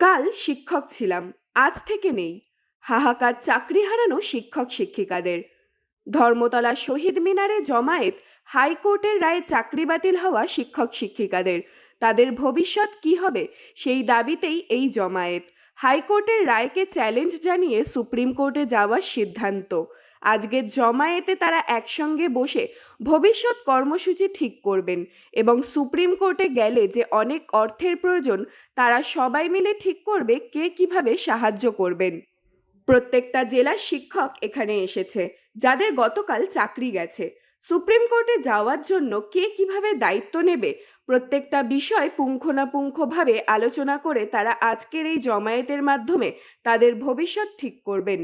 কাল শিক্ষক ছিলাম, আজ থেকে নেই। হাহাকার চাকরি হারানো শিক্ষক শিক্ষিকাদের। ধর্মতলা শহীদ মিনারে জমায়েত হাইকোর্টের রায়ে চাকরি বাতিল হওয়া শিক্ষক শিক্ষিকাদের। তাদের ভবিষ্যৎ কি হবে সেই দাবিতেই এই জমায়েত। হাইকোর্টের রায়কে চ্যালেঞ্জ জানিয়ে সুপ্রিম কোর্টে যাওয়ার সিদ্ধান্ত। আজকের জমায়েতে তারা একসঙ্গে বসে ভবিষ্যৎ কর্মসূচি ঠিক করবেন এবং সুপ্রিম কোর্টে গেলে যে অনেক অর্থের প্রয়োজন, তারা সবাই মিলে ঠিক করবে কে কীভাবে সাহায্য করবেন। প্রত্যেকটা জেলার শিক্ষক এখানে এসেছে, যাদের গতকাল চাকরি গেছে। সুপ্রিম কোর্টে যাওয়ার জন্য কে কীভাবে দায়িত্ব নেবে, প্রত্যেকটা বিষয় পুঙ্খানুপুঙ্খভাবে আলোচনা করে তারা আজকের এই জমায়েতের মাধ্যমে তাদের ভবিষ্যৎ ঠিক করবেন।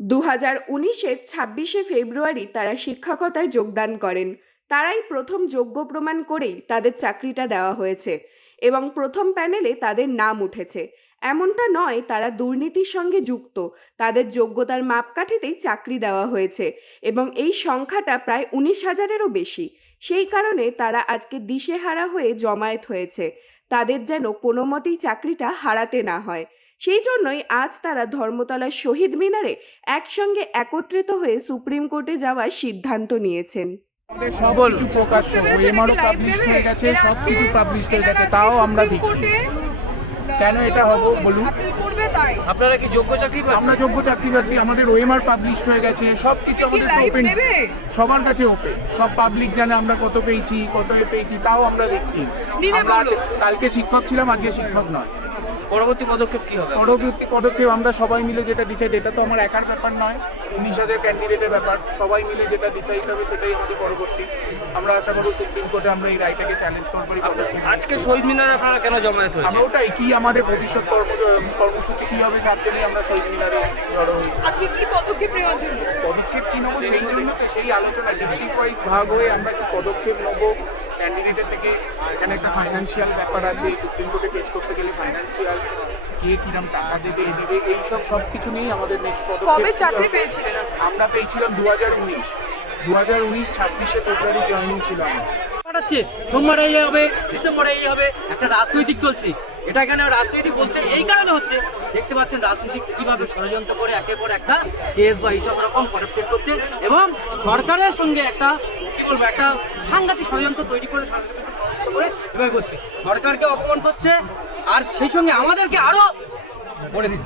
দু হাজার উনিশের ছাব্বিশে ফেব্রুয়ারি তারা শিক্ষকতায় যোগদান করেন। তারাই প্রথম যোগ্য প্রমাণ করেই তাদের চাকরিটা দেওয়া হয়েছে এবং প্রথম প্যানেলে তাদের নাম উঠেছে। এমনটা নয়, তারা দুর্নীতির সঙ্গে যুক্ত। তাদের যোগ্যতার মাপকাঠিতেই চাকরি দেওয়া হয়েছে এবং এই সংখ্যাটা প্রায় উনিশ হাজারেরও বেশি। সেই কারণে তারা আজকে দিশেহারা হয়ে জমায়েত হয়েছে। তাদের যেন কোনো মতেই চাকরিটা হারাতে না হয়। সেই জন্যই আজ তারা ধর্মতলার শহীদ মিনারে একসঙ্গে একত্রিত হয়ে সুপ্রিম কোর্টে যাওয়ার সিদ্ধান্ত নিয়েছেন। আমাদের সব কিছু প্রকাশ্য এমআরও পাবলিশ হয়ে গেছে সব কিছু পাবলিশ হয়ে গেছে তাও আমরা কেন এটা হব বলুন। আপনারা কি যোগ্য চাকরি আমরা যোগ্য চাকরি বাকরি আমাদের ওএমআর পাবলিশ হয়ে গেছে সব কিছু আমাদের ওপেন সবার কাছে ওপেন সব পাবলিক জানে আমরা কত পেয়েছি কত এ পেয়েছি তাও আমরা দেখি নিলে আমরা বলো। আজ- কালকে শিক্ষক ছিলাম আজকে শিক্ষক নয়। পরবর্তী পদক্ষেপ কি হবে? পরবর্তী পদক্ষেপ আমরা সবাই মিলে যেটা ডিসাইড এটা তো আমার একার ব্যাপার নয়। উনিশ হাজার ক্যান্ডিডেটের ব্যাপার সবাই মিলে যেটা ডিসাইড হবে সেটাই আমাদের পরবর্তী। আমরা আশা করব সুপ্রিম কোর্টে আমরা এই রায়টাকে চ্যালেঞ্জ করব আজকে শহীদ মিনারে আপনারা কেন জমায়েত হয়েছে আমরা ওটাই কি আমাদের ভবিষ্যৎ কর্ম কর্মসূচি কি হবে তার জন্যই আমরা শহীদ মিনারে জড়ো হয়েছি। আজকে কি পদক্ষেপ নেওয়ার জন্য? পদক্ষেপ কি নেব সেই জন্য তো সেই আলোচনা ডিস্ট্রিক্ট ওয়াইজ ভাগ হয়ে আমরা কি পদক্ষেপ নেব। ক্যান্ডিডেটের থেকে এখানে একটা ফাইন্যান্সিয়াল ব্যাপার আছে সুপ্রিম কোর্টে পেশ করতে গেলে ফাইন্যান্সিয়াল কে কিরম টাকা দেবে এ দেবে এইসব সব কিছু নিয়েই আমাদের নেক্সট পদক্ষেপ কবে চাকরি পেয়েছিলেন আমরা পেয়েছিলাম দু হাজার উনিশ। দু হাজার উনিশ ছাব্বিশে ফেব্রুয়ারি জয়েনিং ছিলাম পাঠাচ্ছে। সোমবারে এই হবে ডিসেম্বরে এই হবে একটা রাজনৈতিক চলছে। এটা এখানে রাজনীতি বলতে এই কারণে হচ্ছে দেখতে পাচ্ছেন রাজনীতি কীভাবে ষড়যন্ত্র করে একের পর একটা কেস বা এইসব রকম করাপশন করছে এবং সরকারের সঙ্গে একটা কি বলব একটা সাংঘাতিক ষড়যন্ত্র তৈরি করে ষড়যন্ত্র করে এভাবে করছে। সরকারকে অপমান করছে আর সেই সঙ্গে আমাদেরকে আরও বলে দিচ্ছে।